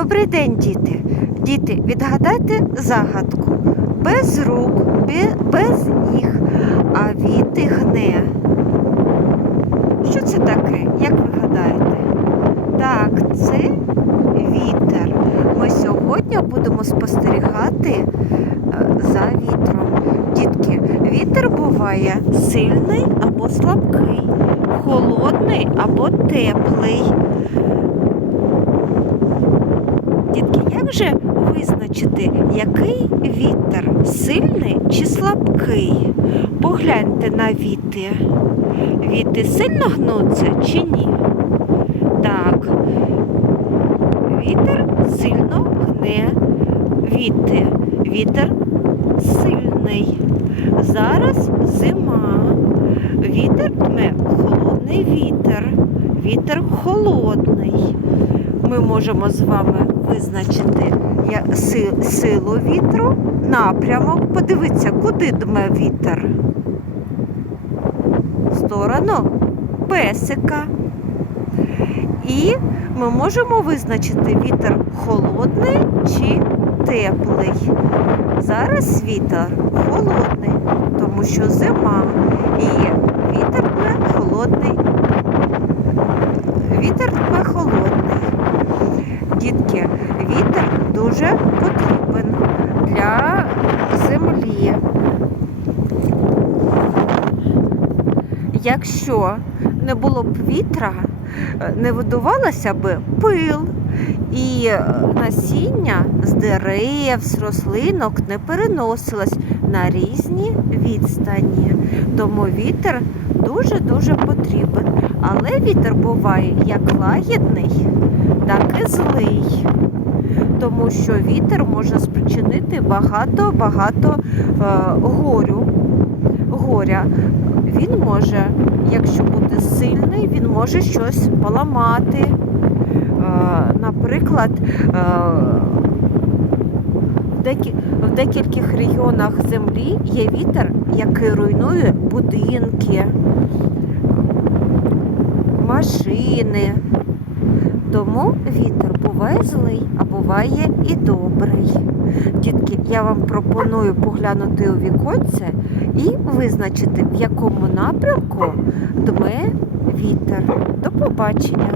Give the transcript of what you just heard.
Добрий день, діти. Діти, відгадайте загадку. Без рук, без ніг, а віти гне. Що це таке? Як ви гадаєте? Так, це вітер. Ми сьогодні будемо спостерігати е, за вітром. Дітки, вітер буває сильний або слабкий, холодний або теплий. Дітки, як же визначити, який вітер сильний чи слабкий? Погляньте на віти. Віти сильно гнуться чи ні? Так. Вітер сильно гне віти. Вітер сильний. Зараз зима. Вітер дме холодний вітер. Вітер холодний. Ми можемо з вами визначити силу вітру, напрямок. Подивіться, куди дме вітер. В сторону песика. І ми можемо визначити вітер холодний чи теплий. Зараз вітер холодний, тому що зима і вітер холодний. Вітер дме холодний. Дітки, вітер дуже потрібен для землі. Якщо не було б вітра, не видувалося б пил, і насіння з дерев, з рослинок не переносилось на різні відстані. Тому вітер дуже-дуже потрібен. Але вітер буває як лагідний, так і злий. Тому що вітер може спричинити багато-багато е, горю. горя. Він може, якщо бути сильний, він може щось поламати. Е, наприклад, е, в декі- в декількох регіонах землі є вітер, який руйнує будинки, машини. Тому вітер буває злий, а буває і добрий. Дітки, я вам пропоную поглянути у віконце і визначити, в якому напрямку дме вітер. До побачення!